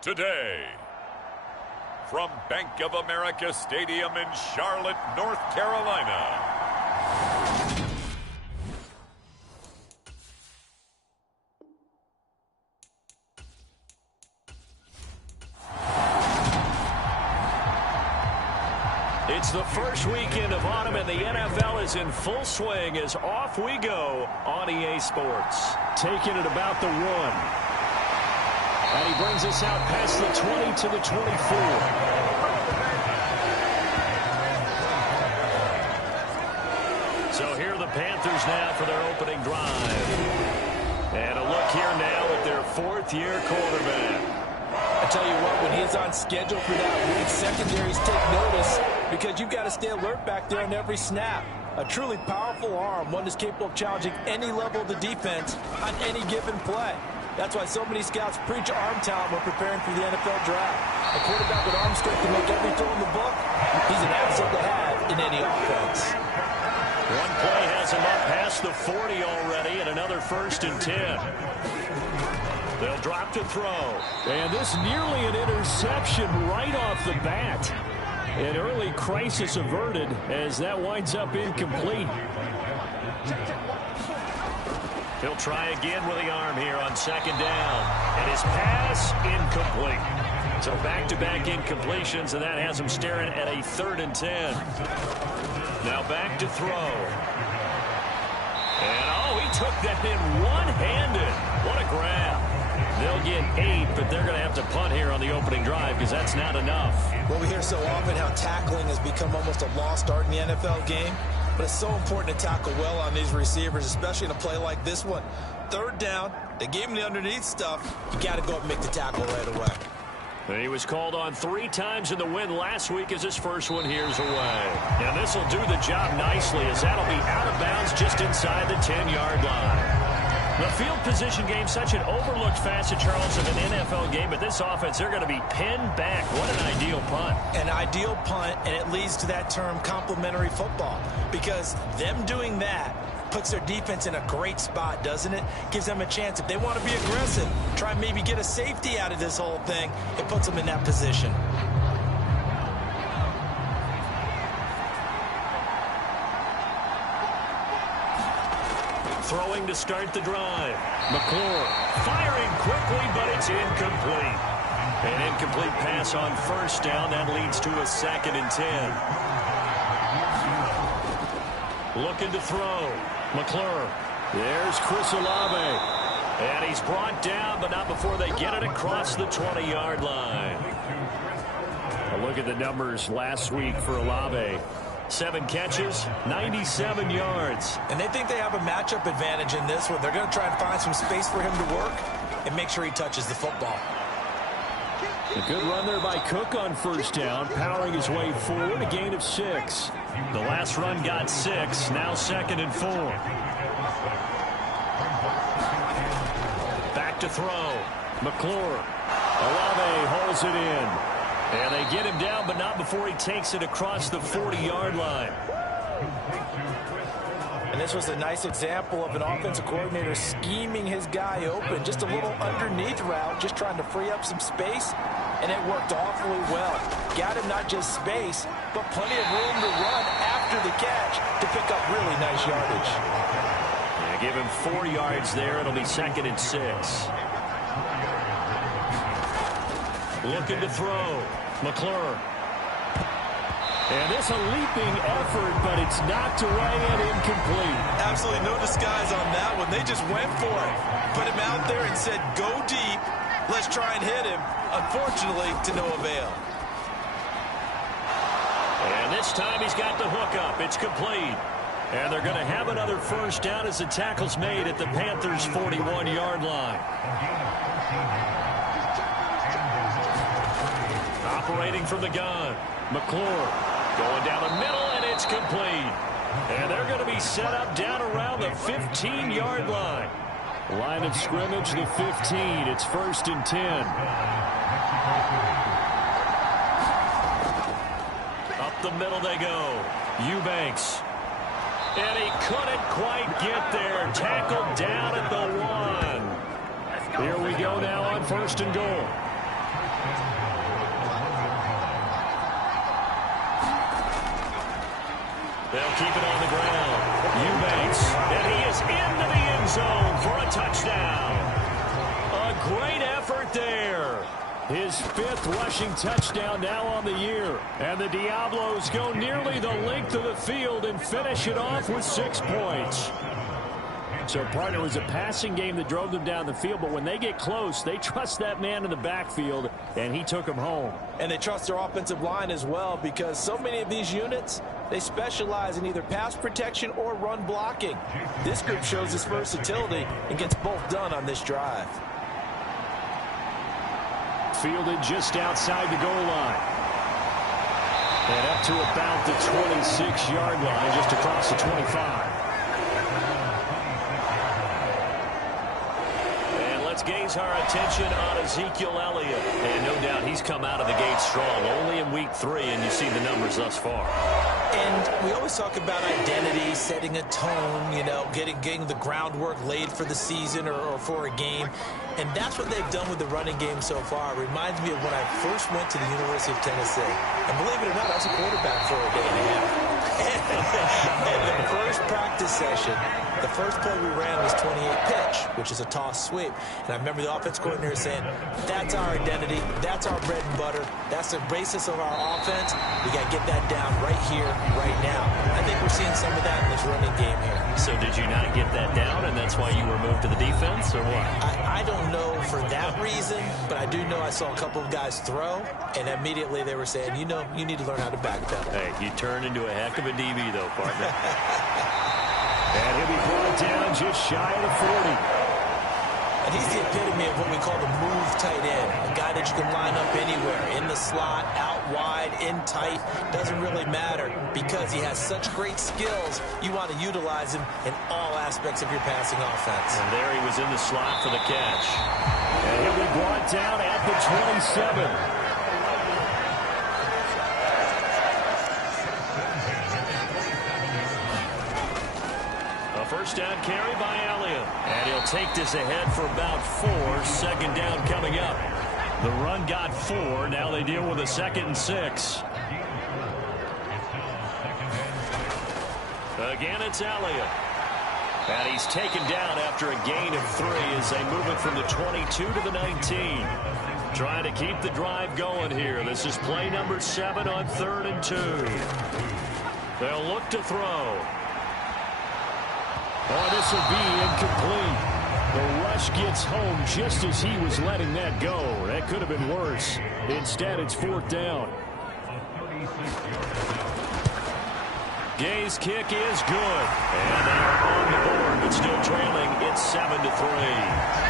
today. From Bank of America Stadium in Charlotte, North Carolina. It's the first weekend of autumn, and the NFL is in full swing as off we go on EA Sports. Taking it about the 1. And he brings us out past the 20 to the 24. So here are the Panthers now for their opening drive. And a look here now at their 4th-year quarterback. I tell you what, when he's on schedule for that week, secondaries take notice because you've got to stay alert back there on every snap. A truly powerful arm, one that's capable of challenging any level of the defense on any given play. That's why so many scouts preach arm talent when preparing for the NFL draft. A quarterback with arm strength to make every throw in the book, he's an asset to have in any offense. One play has him up past the 40 already, and another 1st and 10. They'll drop to throw. And this nearly an interception right off the bat. An early crisis averted as that winds up incomplete. He'll try again with the arm here on 2nd down. And his pass incomplete. So back-to-back incompletions, and that has him staring at a 3rd and 10. Now back to throw. And, he took that in one-handed. What a grab. They'll get 8, but they're going to have to punt here on the opening drive because that's not enough. Well, we hear so often how tackling has become almost a lost art in the NFL game. But it's so important to tackle well on these receivers, especially in a play like this one. 3rd down, they gave him the underneath stuff. You got to go up and make the tackle right away. And he was called on 3 times in the win last week as his first one here's away. And this will do the job nicely as that'll be out of bounds just inside the 10-yard line. The field position game, such an overlooked facet, Charles, of an NFL game. But this offense, they're going to be pinned back. What an ideal punt. An ideal punt, and it leads to that term complementary football. Because them doing that puts their defense in a great spot, doesn't it? Gives them a chance. If they want to be aggressive, try and maybe get a safety out of this whole thing, it puts them in that position. Throwing to start the drive. McClure firing quickly, but it's incomplete. An incomplete pass on 1st down. That leads to a 2nd and 10. Looking to throw. McClure. There's Chris Olave. And he's brought down, but not before they get it across the 20-yard line. A look at the numbers last week for Olave. 7 catches, 97 yards. And they think they have a matchup advantage in this one. They're going to try and find some space for him to work and make sure he touches the football. A good run there by Cook on 1st down, powering his way forward, a gain of 6. The last run got 6, now 2nd and 4. Back to throw. McClure. Olave holds it in. And they get him down, but not before he takes it across the 40-yard line. And this was a nice example of an offensive coordinator scheming his guy open. Just a little underneath route, just trying to free up some space, and it worked awfully well. Got him not just space, but plenty of room to run after the catch to pick up really nice yardage. Yeah, give him 4 yards there. It'll be 2nd and 6. Looking to throw. McClure. And this a leaping effort, but it's knocked away and incomplete. Absolutely no disguise on that one. They just went for it. Put him out there and said, go deep. Let's try and hit him. Unfortunately, to no avail. And this time he's got the hook up. It's complete. And they're going to have another 1st down as the tackle's made at the Panthers' 41-yard line. Operating from the gun. McClure going down the middle, and it's complete. And they're going to be set up down around the 15-yard line. Line of scrimmage, the 15. It's 1st and 10. Up the middle they go. Eubanks. And he couldn't quite get there. Tackled down at the 1. Here we go now on 1st and goal. They'll keep it on the ground. Eubanks, and he is into the end zone for a touchdown. A great effort there. His 5th rushing touchdown now on the year. And the Diablos go nearly the length of the field and finish it off with 6 points. So, partner, it was a passing game that drove them down the field, but when they get close, they trust that man in the backfield, and he took them home. And they trust their offensive line as well, because so many of these units, they specialize in either pass protection or run blocking. This group shows its versatility and gets both done on this drive. Fielded just outside the goal line. And up to about the 26-yard line, just across the 25. And let's gaze our attention on Ezekiel Elliott. And no doubt he's come out of the gate strong, only in week 3, and you see the numbers thus far. And we always talk about identity, setting a tone, you know, getting the groundwork laid for the season or for a game. And that's what they've done with the running game so far. It reminds me of when I first went to the University of Tennessee. And believe it or not, I was a quarterback for a day and a half. And the first practice session, the first play we ran was 28 pitch, which is a toss sweep. And I remember the offense coordinator saying, that's our identity, that's our bread and butter, that's the basis of our offense. We got to get that down right here, right now. I think we're seeing some of that in this running game here. So did you not get that down, and that's why you were moved to the defense, or what? I don't know for that reason, but I do know I saw a couple of guys throw, and immediately they were saying, you know, you need to learn how to backpedal. Hey, you turned into a heck of a DB, though, partner. And he'll be brought down just shy of the 40. And he's the epitome of what we call the move tight end, a guy that you can line up anywhere, in the slot, out wide, in tight, doesn't really matter because he has such great skills. You want to utilize him in all aspects of your passing offense. And there he was in the slot for the catch. And he'll be brought down at the 27. First down carry by Elliott. And he'll take this ahead for about 4. Second down coming up. The run got 4. Now they deal with a 2nd and 6. Again, it's Elliott. And he's taken down after a gain of 3 as they move it from the 22 to the 19. Trying to keep the drive going here. This is play number 7 on 3rd and 2. They'll look to throw. Oh, this will be incomplete. The rush gets home just as he was letting that go. That could have been worse. Instead, it's 4th down. Gay's kick is good. And they're on the board, but still trailing. It's 7-3.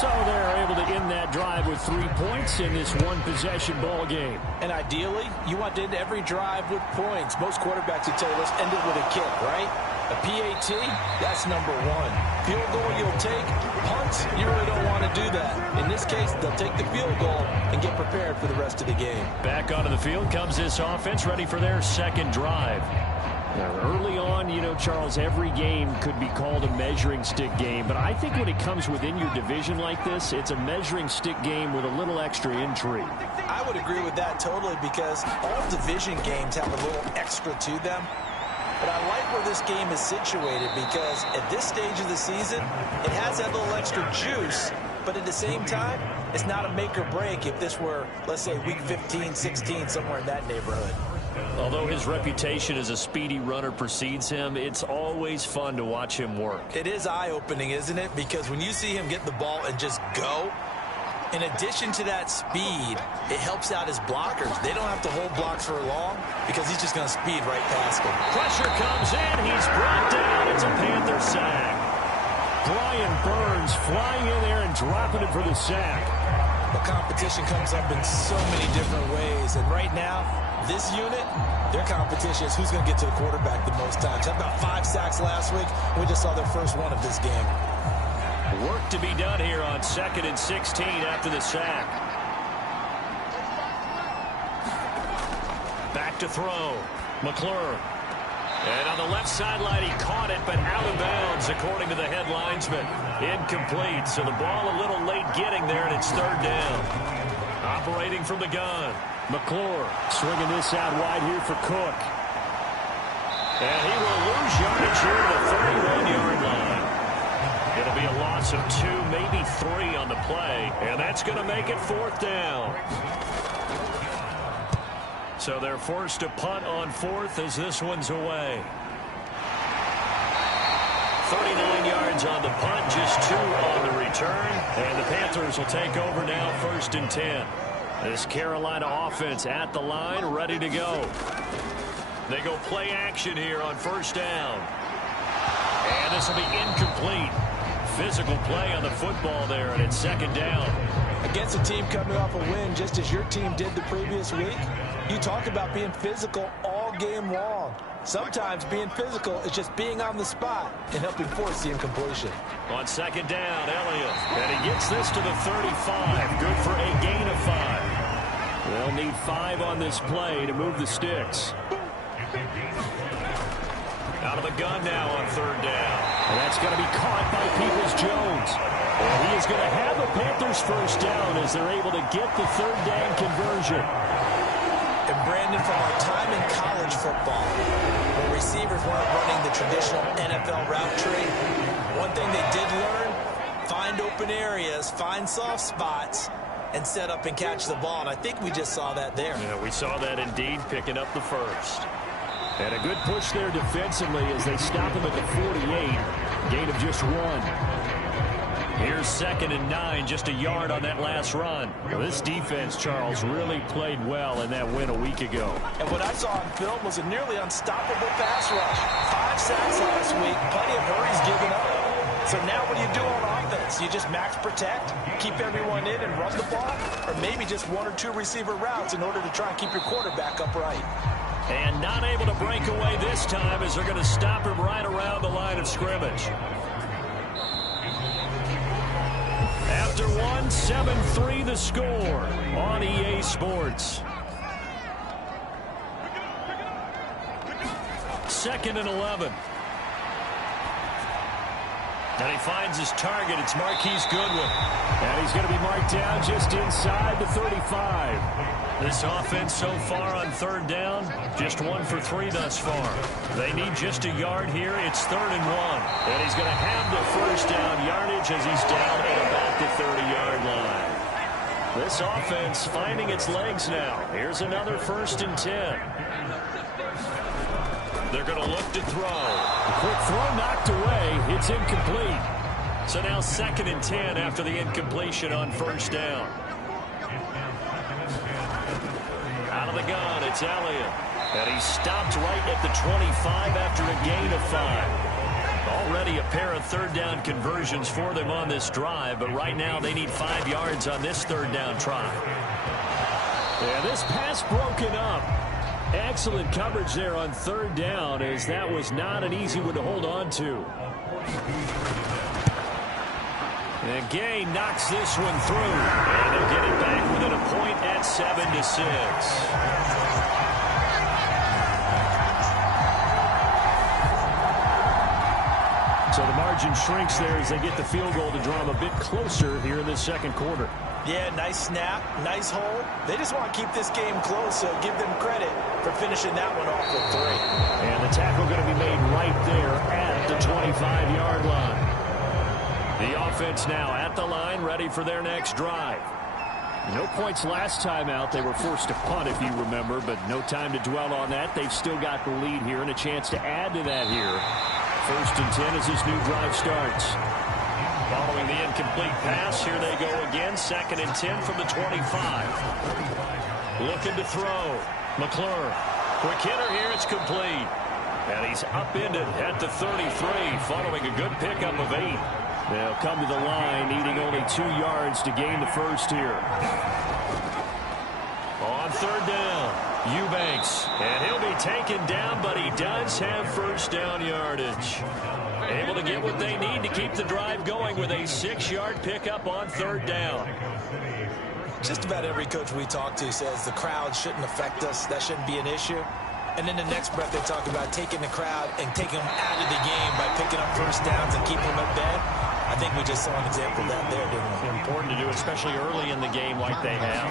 So they're able to end that drive with 3 points in this one-possession ball game. And ideally, you want to end every drive with points. Most quarterbacks would tell you, let's end it with a kick, right? A PAT, that's number 1. Field goal you'll take. Punts, you really don't want to do that. In this case, they'll take the field goal and get prepared for the rest of the game. Back onto the field comes this offense, ready for their 2nd drive. Now, early on, you know, Charles, every game could be called a measuring stick game. But I think when it comes within your division like this, it's a measuring stick game with a little extra intrigue. I would agree with that totally because all division games have a little extra to them. But I like where this game is situated because at this stage of the season, it has that little extra juice. But at the same time, it's not a make or break if this were, let's say, week 15, 16, somewhere in that neighborhood. Although his reputation as a speedy runner precedes him, it's always fun to watch him work. It is eye-opening, isn't it? Because when you see him get the ball and just go, in addition to that speed, it helps out his blockers. They don't have to hold blocks for long because he's just going to speed right past them. Pressure comes in. He's brought down. It's a Panther sack. Brian Burns flying in there and dropping it for the sack. The competition comes up in so many different ways. And right now, this unit, their competition is who's going to get to the quarterback the most times. Had about 5 sacks last week. We just saw their first one of this game. Work to be done here on 2nd and 16 after the sack. Back to throw. McClure. And on the left sideline, he caught it, but out of bounds, according to the head linesman. Incomplete, so the ball a little late getting there, and it's third down. Operating from the gun. McClure swinging this out wide here for Cook. And he will lose yardage here at the 31-yard line. It'll be a loss of 2, maybe 3 on the play, and that's going to make it fourth down. So they're forced to punt on fourth as this one's away. 39 yards on the punt, just 2 on the return. And the Panthers will take over now, 1st and 10. This Carolina offense at the line, ready to go. They go play action here on 1st down. And this will be incomplete. Physical play on the football there, and it's 2nd down. Against a team coming off a win, just as your team did the previous week, you talk about being physical all game long. Sometimes being physical is just being on the spot and helping force the incompletion. On 2nd down, Elliott. And he gets this to the 35. Good for a gain of 5. They'll need 5 on this play to move the sticks. Out of the gun now on 3rd down. And that's going to be caught by Peoples-Jones. And he is going to have the Panthers 1st down as they're able to get the 3rd down conversion. And Brandon, from our time in college football, when receivers weren't running the traditional NFL route tree, one thing they did learn, find open areas, find soft spots, and set up and catch the ball. And I think we just saw that there. Yeah, we saw that indeed, picking up the 1st. And a good push there defensively as they stop him at the 48. Gain of just 1. Here's 2nd and 9, just a yard on that last run. Well, this defense, Charles, really played well in that win a week ago. And what I saw on film was a nearly unstoppable pass rush. 5 sacks last week, plenty of hurries given up. So now what do you do on offense? You just max protect, keep everyone in and run the ball, or maybe just 1 or 2 receiver routes in order to try and keep your quarterback upright. And not able to break away this time as they're going to stop him right around the line of scrimmage. After 1, 7-3 the score on EA Sports. 2nd and 11. And he finds his target. It's Marquise Goodwin. And he's going to be marked down just inside the 35. This offense so far on 3rd down, just 1 for 3 thus far. They need just a yard here. It's 3rd and 1. And he's going to have the 1st down yardage as he's down at about the 30-yard line. This offense finding its legs now. Here's another 1st and 10. They're going to look to throw. A quick throw knocked away. It's incomplete. So now 2nd and 10 after the incompletion on 1st down. Out of the gun, it's Elliott. And he stopped right at the 25 after a gain of 5. Already a pair of 3rd down conversions for them on this drive, but right now they need 5 yards on this 3rd down try. Yeah, this pass broken up. Excellent coverage there on 3rd down, as that was not an easy one to hold on to. And Gay knocks this one through. And they'll get it back within a point at 7-6. So the margin shrinks there as they get the field goal to draw them a bit closer here in this 2nd quarter. Yeah, nice snap, nice hole. They just want to keep this game close, so give them credit for finishing that one off with 3. And the tackle going to be made right there at the 25-yard line. The offense now at the line, ready for their next drive. No points last time out. They were forced to punt, if you remember, but no time to dwell on that. They've still got the lead here and a chance to add to that here. 1st and 10 as this new drive starts. Following the incomplete pass, here they go again. 2nd and 10 from the 25. Looking to throw. McClure. Quick hitter here. It's complete. And he's upended at the 33, following a good pickup of 8. They'll come to the line, needing only 2 yards to gain the 1st here. On 3rd down, Eubanks. And he'll be taken down, but he does have 1st down yardage. Able to get what they need to keep the drive going with a 6-yard pickup on 3rd down. Just about every coach we talk to says the crowd shouldn't affect us. That shouldn't be an issue. And in the next breath, they talk about taking the crowd and taking them out of the game by picking up first downs and keeping them at bay. I think we just saw an example of that there, didn't we? Important to do, especially early in the game like they have.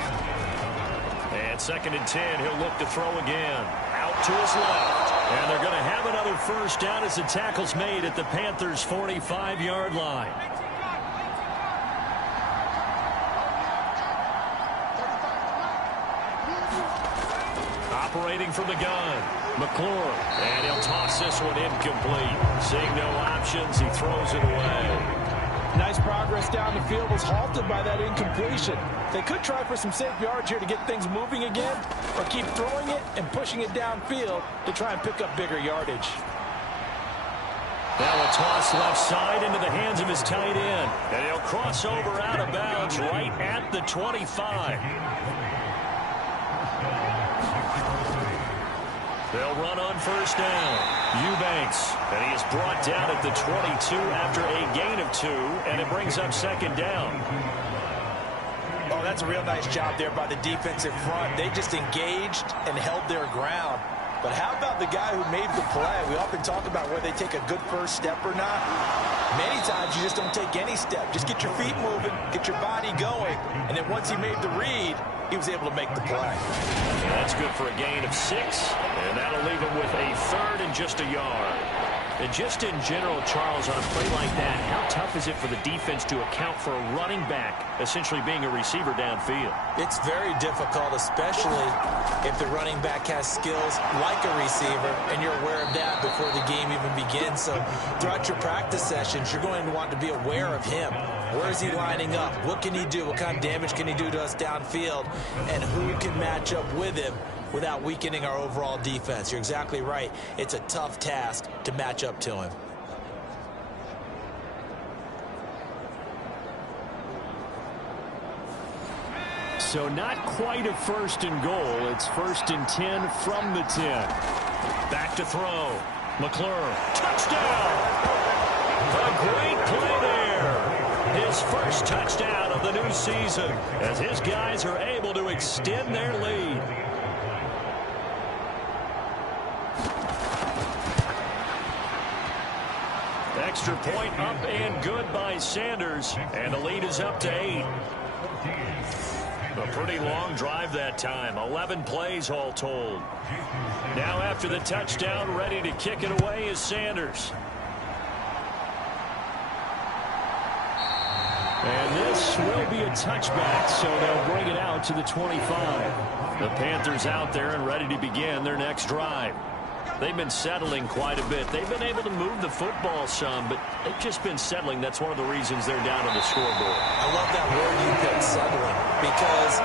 And 2nd and 10, he'll look to throw again. Out to his left. And they're going to have another first down as the tackle's made at the Panthers' 45-yard line. Operating from the gun, McClure, and he'll toss this one incomplete. Seeing no options, he throws it away. Nice progress down the field was halted by that incompletion. They could try for some safe yards here to get things moving again, or keep throwing it and pushing it downfield to try and pick up bigger yardage. Now a toss left side into the hands of his tight end, and he'll cross over out of bounds right at the 25. They'll run on first down. Eubanks, and he is brought down at the 22 after a gain of 2, and it brings up 2nd down. Oh, that's a real nice job there by the defensive front. They just engaged and held their ground. But how about the guy who made the play? We often talk about whether they take a good first step or not. Many times you just don't take any step. Just get your feet moving, get your body going, and then once he made the read, he was able to make the play. That's good for a gain of 6, and that'll leave him with a 3rd and just a yard. And just in general, Charles, on a play like that, how tough is it for the defense to account for a running back essentially being a receiver downfield? It's very difficult, especially if the running back has skills like a receiver, and you're aware of that before the game even begins. So throughout your practice sessions, you're going to want to be aware of him. Where is he lining up? What can he do? What kind of damage can he do to us downfield? And who can match up with him without weakening our overall defense? You're exactly right. It's a tough task to match up to him. So not quite a 1st and goal. It's 1st and 10 from the 10. Back to throw. McClure. Touchdown! A great play there. His first touchdown of the new season as his guys are able to extend their lead. Extra point up and good by Sanders, and the lead is up to 8. A pretty long drive that time, 11 plays all told. Now after the touchdown, ready to kick it away is Sanders. And this will be a touchback, so they'll bring it out to the 25. The Panthers out there and ready to begin their next drive. They've been settling quite a bit. They've been able to move the football some, but they've just been settling. That's one of the reasons they're down on the scoreboard. I love that word you picked, settling, because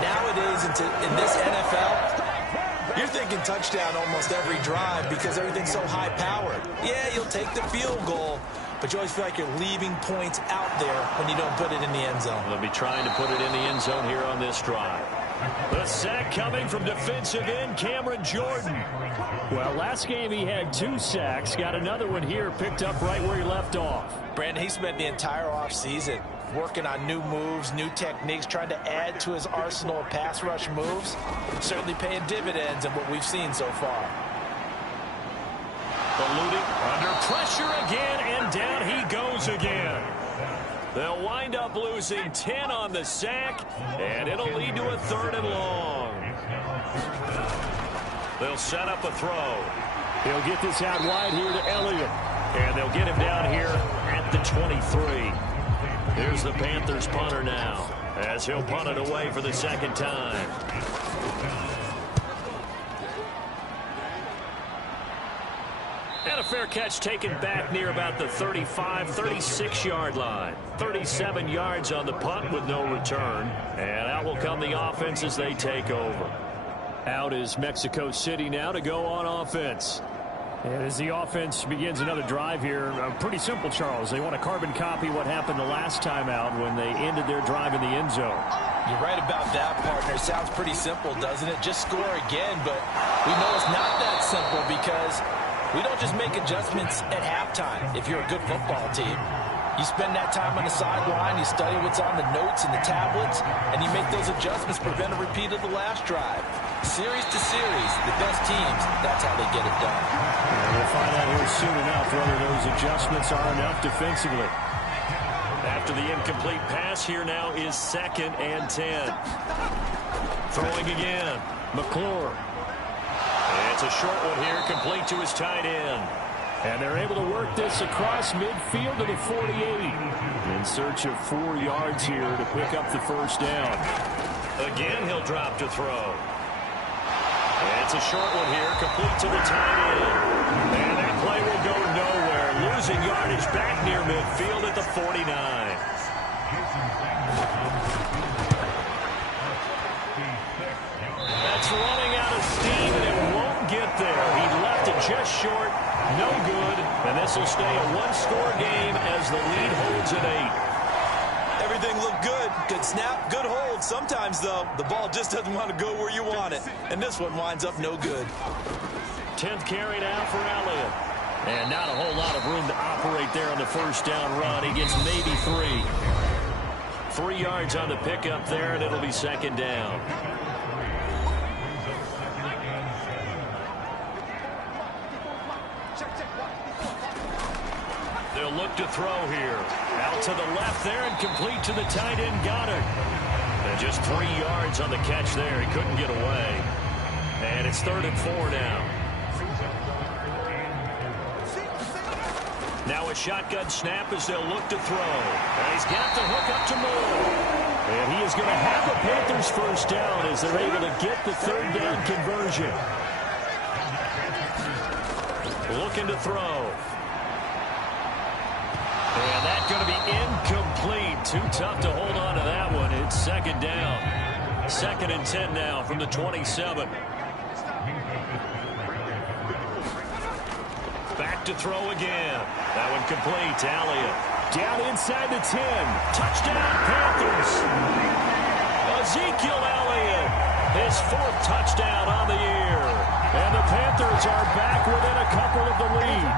nowadays in this NFL, you're thinking touchdown almost every drive because everything's so high-powered. Yeah, you'll take the field goal, but you always feel like you're leaving points out there when you don't put it in the end zone. They'll be trying to put it in the end zone here on this drive. The sack coming from defensive end Cameron Jordan. Well, last game he had 2 sacks. Got another one here, picked up right where he left off. Brandon, he spent the entire offseason working on new moves, new techniques, trying to add to his arsenal of pass rush moves. Certainly paying dividends in what we've seen so far. Eluding under pressure again, and down he goes again. They'll wind up losing 10 on the sack, and it'll lead to a 3rd and long. They'll set up a throw. He'll get this out wide here to Elliott. And they'll get him down here at the 23. Here's the Panthers punter now, as he'll punt it away for the 2nd time. And a fair catch taken back near about the 35, 36-yard line. 37 yards on the punt with no return. And out will come the offense as they take over. Out is Mexico City now to go on offense. And as the offense begins another drive here, pretty simple, Charles. They want to carbon copy what happened the last time out when they ended their drive in the end zone. You're right about that, partner. Sounds pretty simple, doesn't it? Just score again, but we know it's not that simple because we don't just make adjustments at halftime if you're a good football team. You spend that time on the sideline, you study what's on the notes and the tablets, and you make those adjustments, prevent a repeat of the last drive. Series to series, the best teams, that's how they get it done. And we'll find out here soon enough whether those adjustments are enough defensively. After the incomplete pass, here now is 2nd and 10. Throwing again. McClure. It's a short one here, complete to his tight end. And they're able to work this across midfield to the 48. In search of 4 yards here to pick up the first down. Again, he'll drop to throw. It's a short one here, complete to the tight end. And that play will go nowhere. Losing yardage back near midfield at the 49. That's running out of steam, and it won't get there. He left it just short. No good. And this will stay a one-score game as the lead holds at 8. Everything looked good. Good snap, good hold. Sometimes, though, the ball just doesn't want to go where you want it. And this one winds up no good. 10th carry now for Elliott. And not a whole lot of room to operate there on the first down run. He gets maybe 3. 3 yards on the pickup there, and it'll be 2nd down. They'll look to throw here. Out to the left there and complete to the tight end, Goddard. And just 3 yards on the catch there. He couldn't get away. And it's 3rd and 4 now. Now a shotgun snap as they'll look to throw. And he's got the hook up to Moore. And he is going to have the Panthers first down as they're able to get the 3rd down conversion. Looking to throw. And that's going to be incomplete. Too tough to hold on to that one. It's 2nd down. 2nd and 10 now from the 27. Back to throw again. That one complete to Elliott. Down inside the 10. Touchdown, Panthers. Ezekiel Elliott. His 4th touchdown on the year. And the Panthers are back within a couple of the lead.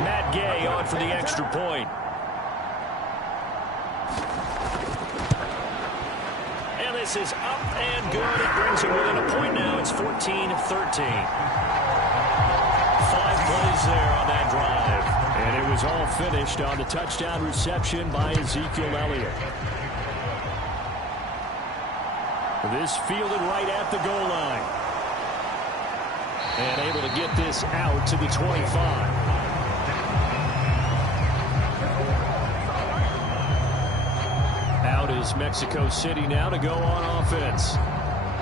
Matt Gay on for the extra point. And this is up and good. It brings it within a point now. It's 14-13. 5 plays there on that drive. And it was all finished on the touchdown reception by Ezekiel Elliott. This fielded right at the goal line. And able to get this out to the 25. Out is Mexico City now to go on offense.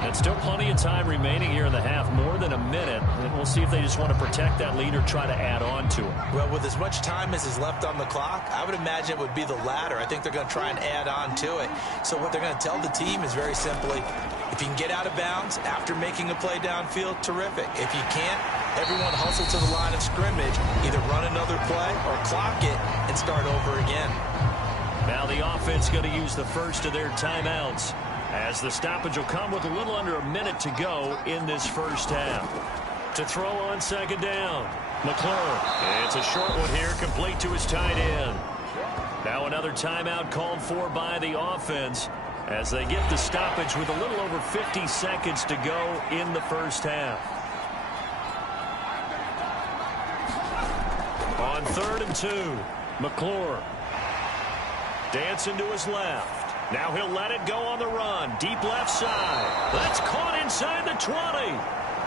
And still plenty of time remaining here in the half, more than a minute. And we'll see if they just want to protect that lead or try to add on to it. Well, with as much time as is left on the clock, I would imagine it would be the latter. I think they're going to try and add on to it. So what they're going to tell the team is very simply, if you can get out of bounds after making a play downfield, terrific. If you can't, everyone hustle to the line of scrimmage, either run another play or clock it and start over again. Now the offense going to use the first of their timeouts, as the stoppage will come with a little under a minute to go in this first half. To throw on 2nd down, McClure. It's a short one here, complete to his tight end. Now another timeout called for by the offense as they get the stoppage with a little over 50 seconds to go in the first half. On 3rd and 2, McClure. Dancing to his left. Now he'll let it go on the run. Deep left side. That's caught inside the 20.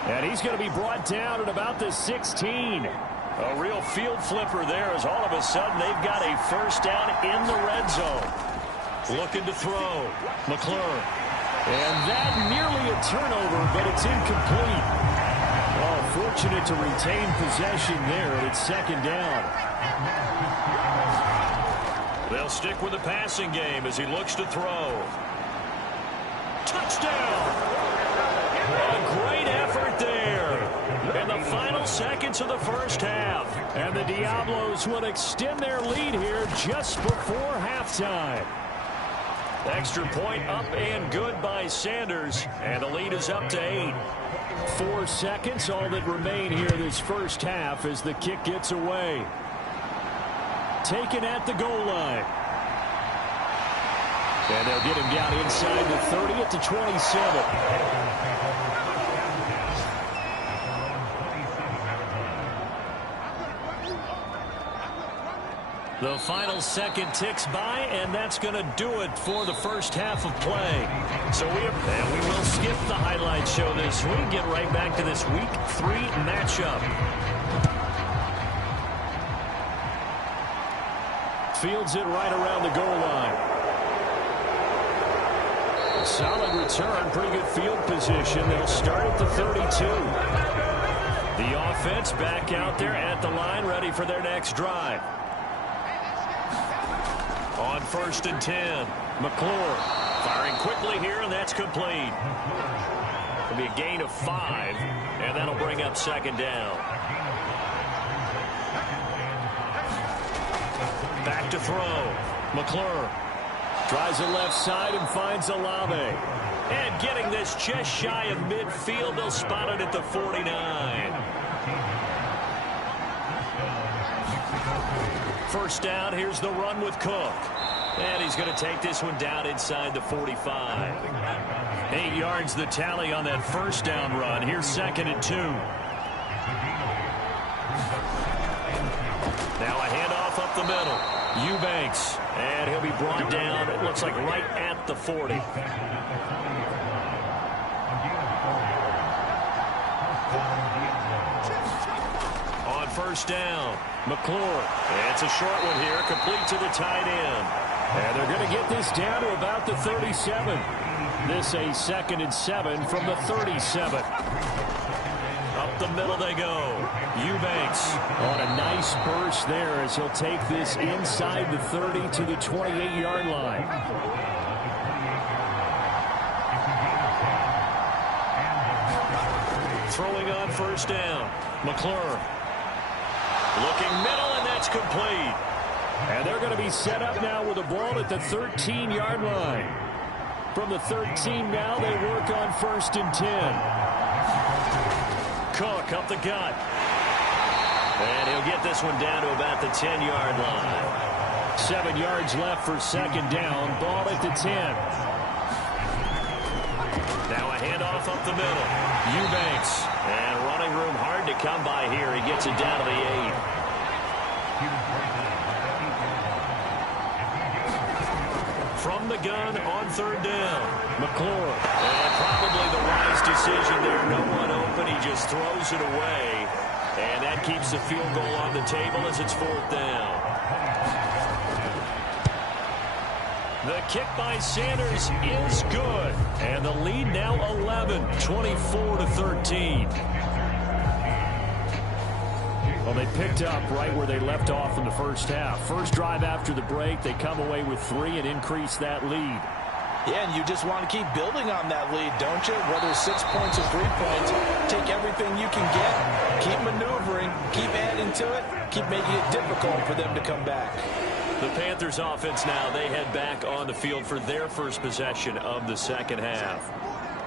And he's going to be brought down at about the 16. A real field flipper there as all of a sudden they've got a first down in the red zone. Looking to throw. McClure. And that nearly a turnover, but it's incomplete. Oh, fortunate to retain possession there, and it's 2nd down. They'll stick with the passing game as he looks to throw. Touchdown! A great effort there. In the final seconds of the first half. And the Diablos will extend their lead here just before halftime. Extra point up and good by Sanders. And the lead is up to 8. 4 seconds, all that remain here this first half as the kick gets away. Taken at the goal line. And they'll get him down inside the 30 at the 27. The final second ticks by, and that's going to do it for the first half of play. So we will skip the highlight show this week. Get right back to this Week 3 matchup. Fields it right around the goal line. Solid return, pretty good field position. They'll start at the 32. The offense back out there at the line, ready for their next drive. On 1st and 10, McClure firing quickly here, and that's complete. It'll be a gain of 5, and that'll bring up 2nd down. Back to throw. McClure tries the left side and finds Olave. And getting this just shy of midfield, they'll spot it at the 49. First down, here's the run with Cook. And he's going to take this one down inside the 45. 8 yards the tally on that first down run. Here's 2nd and 2. Now a handoff up the middle. Eubanks. And he'll be brought down, it looks like right at the 40. On 1st down, McClure. It's a short one here, complete to the tight end. And they're going to get this down to about the 37. This a 2nd and 7 from the 37. Up the middle they go. Eubanks on a nice burst there as he'll take this inside the 30 to the 28-yard line. Throwing on 1st down. McClure looking middle, and that's complete. And they're going to be set up now with the ball at the 13-yard line. From the 13 now, they work on 1st and 10. Cook up the gut. And he'll get this one down to about the 10-yard line. 7 yards left for 2nd down. Ball at the 10. Now a handoff up the middle. Eubanks. And running room hard to come by here. He gets it down to the 8. From the gun on 3rd down. McClure. And probably the wise decision there. No one open. He just throws it away. And that keeps the field goal on the table as it's 4th down. The kick by Sanders is good. And the lead now 11, 24-13. Well, they picked up right where they left off in the first half. First drive after the break, they come away with 3 and increase that lead. Yeah, and you just want to keep building on that lead, don't you? Whether it's 6 points or 3 points, take everything you can get, keep maneuvering, keep adding to it, keep making it difficult for them to come back. The Panthers offense now, they head back on the field for their first possession of the 2nd half.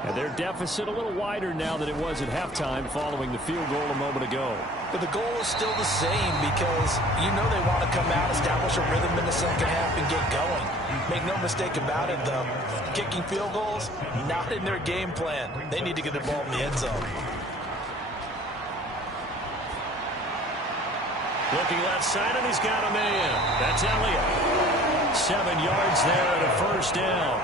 And their deficit a little wider now than it was at halftime following the field goal a moment ago. But the goal is still the same because you know they want to come out, establish a rhythm in the 2nd half, and get going. Make no mistake about it, though. Kicking field goals, not in their game plan. They need to get the ball in the end zone. Looking left side, and he's got a man. That's Elliott. 7 yards there and a 1st down.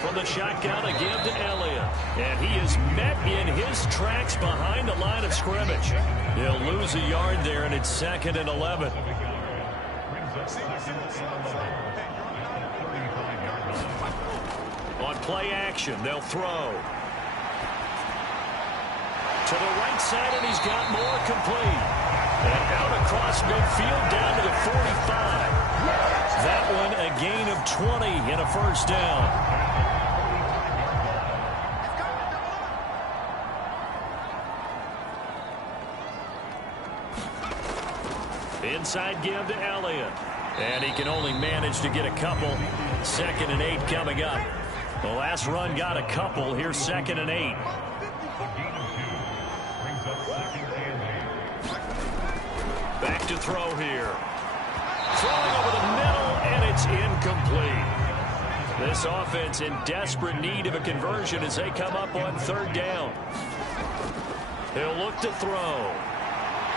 From the shotgun again to Elliott. And he is met in his tracks behind the line of scrimmage. He'll lose a yard there, and it's 2nd and 11. On play action, they'll throw. To the right side, and he's got more complete. And out across midfield down to the 45. That one a gain of 20 and a 1st down. Inside give to Elliott. And he can only manage to get a couple. 2nd and 8 coming up. The last run got a couple. Here's 2nd and 8. Back to throw here. Throwing over the middle, and it's incomplete. This offense in desperate need of a conversion as they come up on 3rd down. He'll look to throw.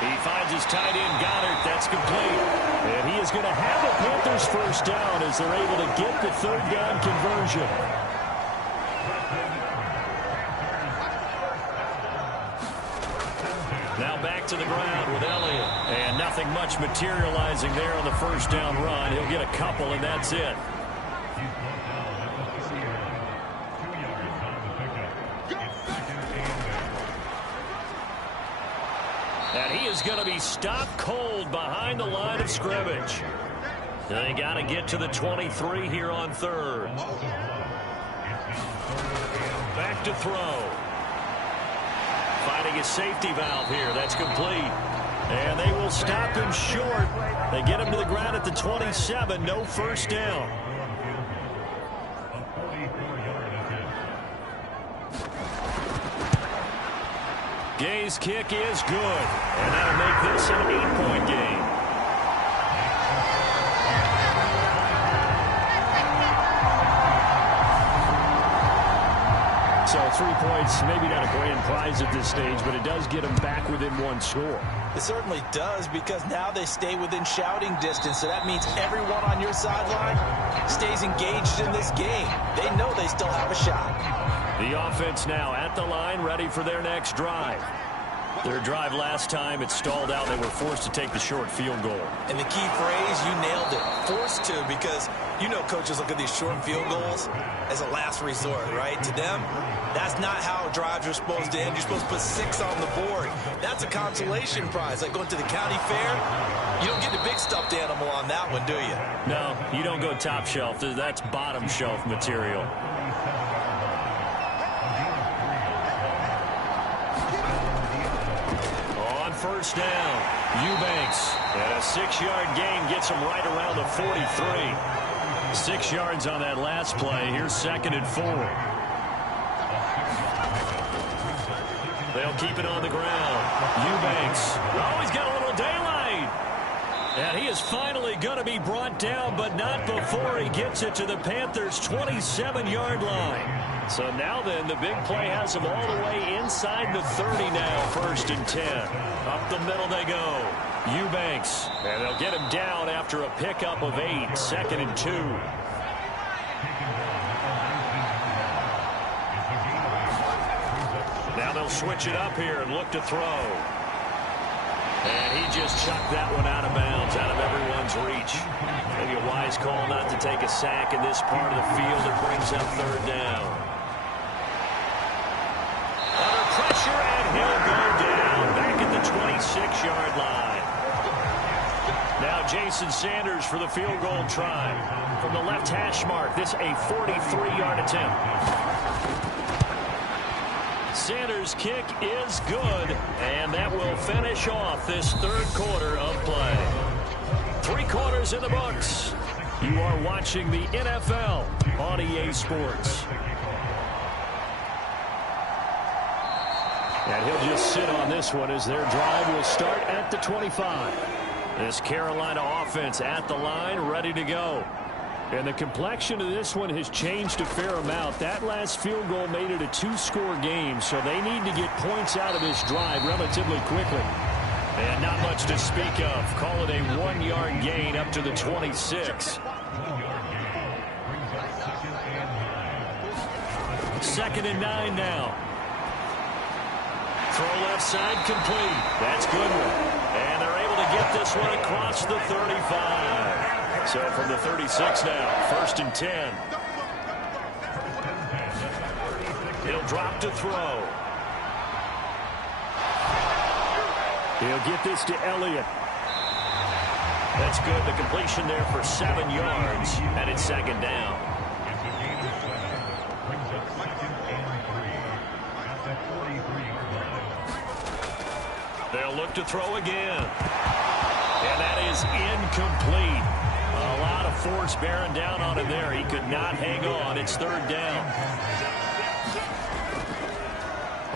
He finds his tight end, Goddard. That's complete. And he is going to have the Panthers first down as they're able to get the third down conversion. Now back to the ground with Elliott. And nothing much materializing there on the first down run. He'll get a couple, and that's it. And he is going to be stopped cold behind the line of scrimmage. They got to get to the 23 here on third. Back to throw. Finding a safety valve here. That's complete. And they will stop him short. They get him to the ground at the 27. No first down. Gay's kick is good, and that'll make this an 8-point game. So 3 points, maybe not a grand prize at this stage, but it does get them back within one score. It certainly does, because now they stay within shouting distance, so that means everyone on your sideline stays engaged in this game. They know they still have a shot. The offense now at the line, ready for their next drive. Their drive last time, it stalled out. They were forced to take the short field goal. And the key phrase, you nailed it. Forced to, because you know coaches look at these short field goals as a last resort, right? To them, that's not how drives are supposed to end. You're supposed to put 6 on the board. That's a consolation prize. Like going to the county fair, you don't get the big stuffed animal on that one, do you? No, you don't go top shelf. That's bottom shelf material. First down, Eubanks, and a 6-yard gain gets him right around the 43. 6 yards on that last play. Here's 2nd and 4. They'll keep it on the ground. Eubanks, oh, he's got a little daylight. And he is finally going to be brought down, but not before he gets it to the Panthers' 27-yard line. So now then, the big play has him all the way inside the 30 now, 1st and 10. Up the middle they go. Eubanks, and they'll get him down after a pickup of 8, 2nd and 2. Now they'll switch it up here and look to throw. And he just chucked that one out of bounds, out of everyone's reach. Maybe a wise call not to take a sack in this part of the field. It brings up 3rd down. Under pressure, and he'll go down back at the 26-yard line. Now Jason Sanders for the field goal try. From the left hash mark, this a 43-yard attempt. Sanders' kick is good, and that will finish off this 3rd quarter of play. 3 quarters in the books. You are watching the NFL on EA Sports. And he'll just sit on this one as their drive will start at the 25. This Carolina offense at the line, ready to go. And the complexion of this one has changed a fair amount. That last field goal made it a 2-score game, so they need to get points out of this drive relatively quickly. And not much to speak of. Call it a 1-yard gain up to the 26. 2nd and 9 now. Throw left side complete. That's good one. And they're able to get this one across the 35. So from the 36 now, 1st and 10. He'll drop to throw. He'll get this to Elliott. That's good. The completion there for 7 yards, and it's 2nd down. They'll look to throw again. And that is incomplete. A lot of force bearing down on him there. He could not hang on. It's 3rd down.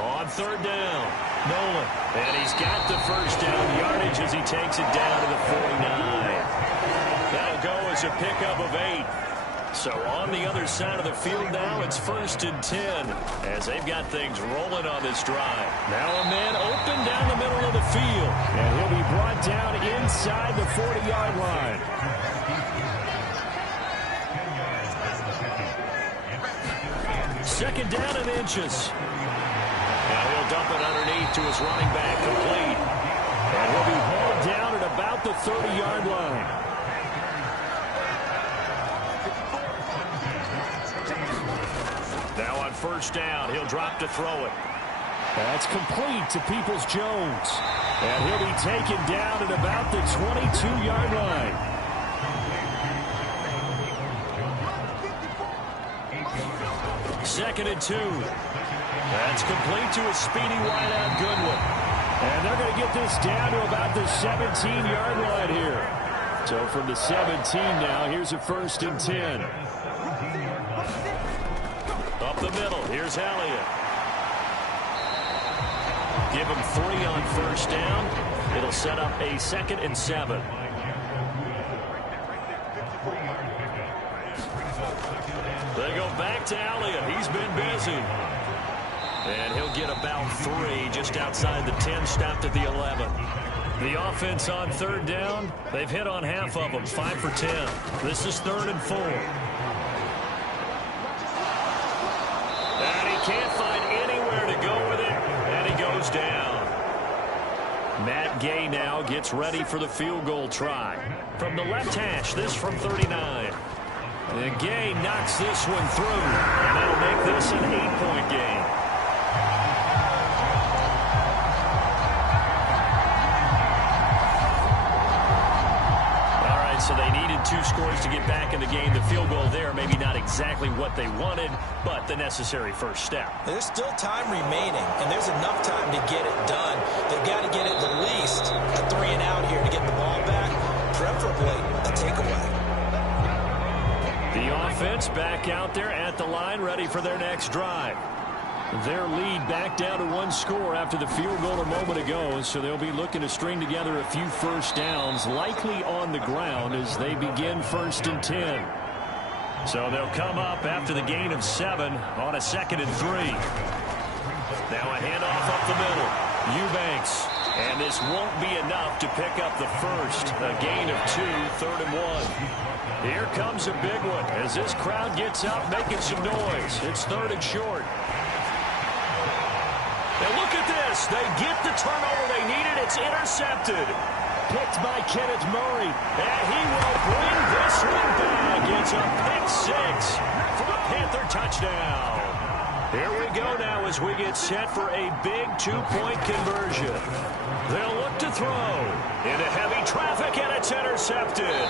On 3rd down, Nolan. And he's got the first down yardage as he takes it down to the 49. That'll go as a pickup of 8. So on the other side of the field now, it's 1st and 10 as they've got things rolling on this drive. Now a man open down the middle of the field, and he'll be brought down inside the 40-yard line. Second down and inches. Now he'll dump it underneath to his running back, complete. And he'll be hauled down at about the 30-yard line. Now on 1st down, he'll drop to throw it. That's complete to Peoples-Jones. And he'll be taken down at about the 22-yard line. Second and 2. That's complete to a speedy wideout Goodwin. And they're going to get this down to about the 17-yard line here. So from the 17 now, here's a 1st and 10. Up the middle, here's Elliott. Give him 3 on 1st down. It'll set up a 2nd and 7. They go back to Elliott. He's been busy. And he'll get about 3 just outside the 10, stopped at the 11. The offense on 3rd down, they've hit on half of them, 5 for 10. This is 3rd and 4. And he can't find anywhere to go with it, and he goes down. Matt Gay now gets ready for the field goal try. From the left hash, this from 39. And Gay knocks this one through, and that'll make this an 8-point game. All right, so they needed 2 scores to get back in the game. The field goal there, maybe not exactly what they wanted, but the necessary first step. There's still time remaining, and there's enough time to get it done. They've got to get at the least a 3 and out here to get the ball back, preferably a takeaway. The offense back out there at the line, ready for their next drive. Their lead back down to 1 score after the field goal a moment ago, so they'll be looking to string together a few 1st downs, likely on the ground as they begin 1st and 10. So they'll come up after the gain of 7 on a 2nd and 3. Now a handoff up the middle. Eubanks. And this won't be enough to pick up the first. A gain of 2, 3rd and 1. Here comes a big one as this crowd gets up making some noise. It's 3rd and short. And look at this. They get the turnover they needed. It's intercepted. Picked by Kenneth Murray. And he will bring this one back. It's a pick 6 for a Panther touchdown. Here we go now as we get set for a big 2-point conversion. They'll look to throw into heavy traffic, and it's intercepted.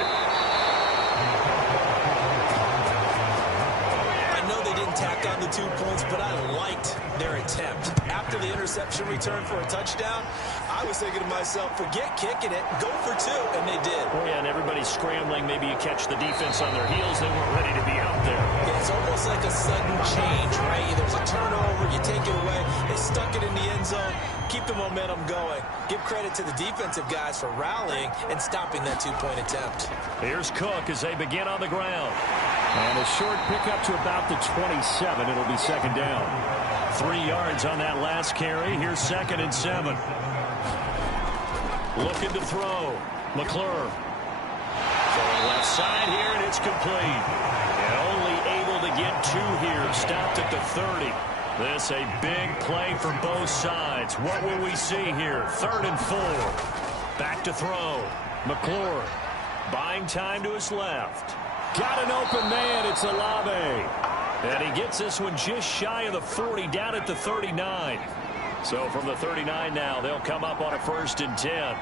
I know they didn't tack on the 2 points, but I liked their attempt. After the interception return for a touchdown, I was thinking to myself, forget kicking it, go for 2, and they did. Oh, yeah, and everybody's scrambling. Maybe you catch the defense on their heels. They weren't ready to be out there. It's almost like a sudden change, right? There's a turnover, you take it away, they stuck it in the end zone, keep the momentum going. Give credit to the defensive guys for rallying and stopping that 2-point attempt. Here's Cook as they begin on the ground. And a short pickup to about the 27. It'll be 2nd down. 3 yards on that last carry. Here's 2nd and 7. Looking to throw. McClure. Throwing left side here, and it's complete. And only able to get 2 here. Stopped at the 30. This a big play for both sides. What will we see here? 3rd and 4. Back to throw. McClure. Buying time to his left. Got an open man. It's Olave. And he gets this one just shy of the 40, down at the 39. So from the 39 now, they'll come up on a 1st and 10.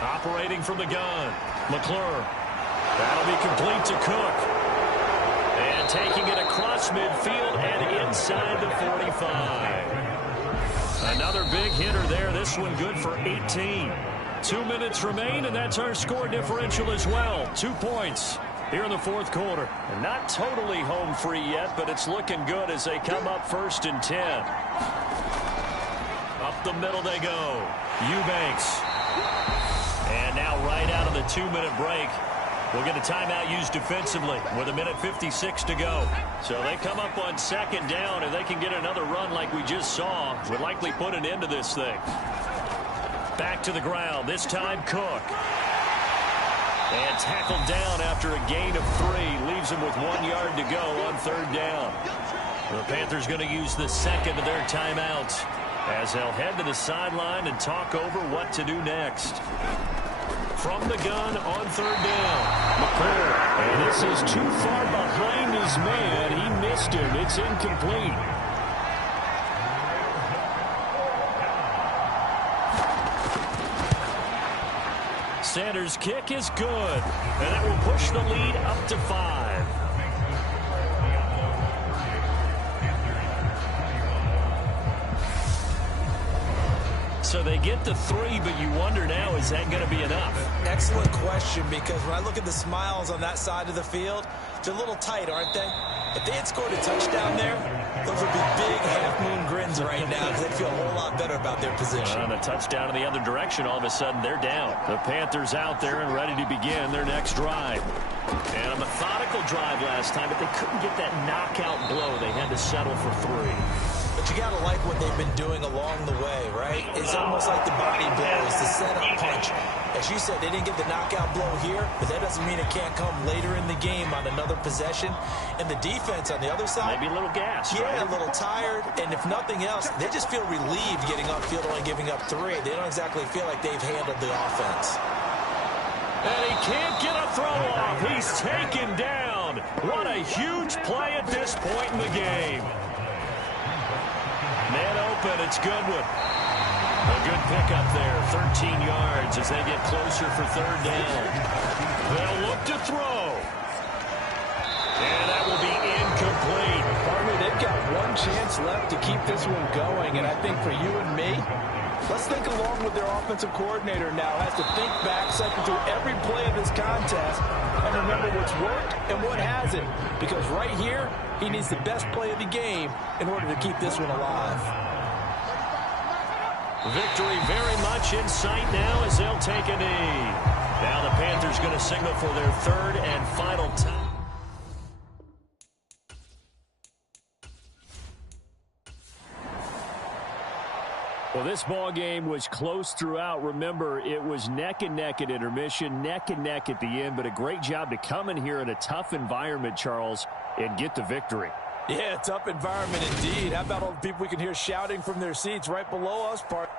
Operating from the gun, McClure. That'll be complete to Cook. And taking it across midfield and inside the 45. Another big hitter there. This one good for 18. 2 minutes remain, and that's our score differential as well. 2 points here in the 4th quarter. And not totally home free yet, but it's looking good as they come up 1st and 10. Up the middle they go. Eubanks. And now right 2-minute break. We'll get a timeout used defensively with 1:56 to go. So they come up on 2nd down, and they can get another run like we just saw. Would likely put an end to this thing. Back to the ground, this time Cook. And tackled down after a gain of 3. Leaves him with 1 yard to go on 3rd down. The Panthers going to use the second of their timeouts as they'll head to the sideline and talk over what to do next. From the gun on 3rd down, McCoy. And this is too far behind his man. He missed him. It's incomplete. Sanders' kick is good, and that will push the lead up to 5. So they get to 3, but you wonder now, is that going to be enough? Excellent question, because when I look at the smiles on that side of the field, they're a little tight, aren't they? If they had scored a touchdown there, those would be big half-moon grins right now because they'd feel a whole lot better about their position. On a touchdown in the other direction, all of a sudden they're down. The Panthers out there and ready to begin their next drive. And a methodical drive last time, but they couldn't get that knockout blow. They had to settle for 3. But you got to like what they've been doing along the way, right? It's almost like the body blows, the setup punch. As you said, they didn't get the knockout blow here, but that doesn't mean it can't come later in the game on another possession. And the defense on the other side, maybe a little gas, yeah, right? A little tired. And if nothing else, they just feel relieved getting upfield, only giving up 3. They don't exactly feel like they've handled the offense. And he can't get a throw off. He's taken down. What a huge play at this point in the game. Man open, it's Goodwin. A good pickup there, 13 yards as they get closer for 3rd down. They'll look to throw. And that will be incomplete. Partner, they've got one chance left to keep this one going, and I think for you and me, let's think along with their offensive coordinator now. Has to think back, cycle through every play of this contest, and remember what's worked and what hasn't. Because right here, he needs the best play of the game in order to keep this one alive. Victory very much in sight now as they'll take a knee. Now the Panthers going to signal for their 3rd and final time. Well, this ball game was close throughout. Remember, it was neck and neck at intermission, neck and neck at the end, but a great job to come in here in a tough environment, Charles, and get the victory. Yeah, tough environment indeed. How about all the people we can hear shouting from their seats right below us, Part?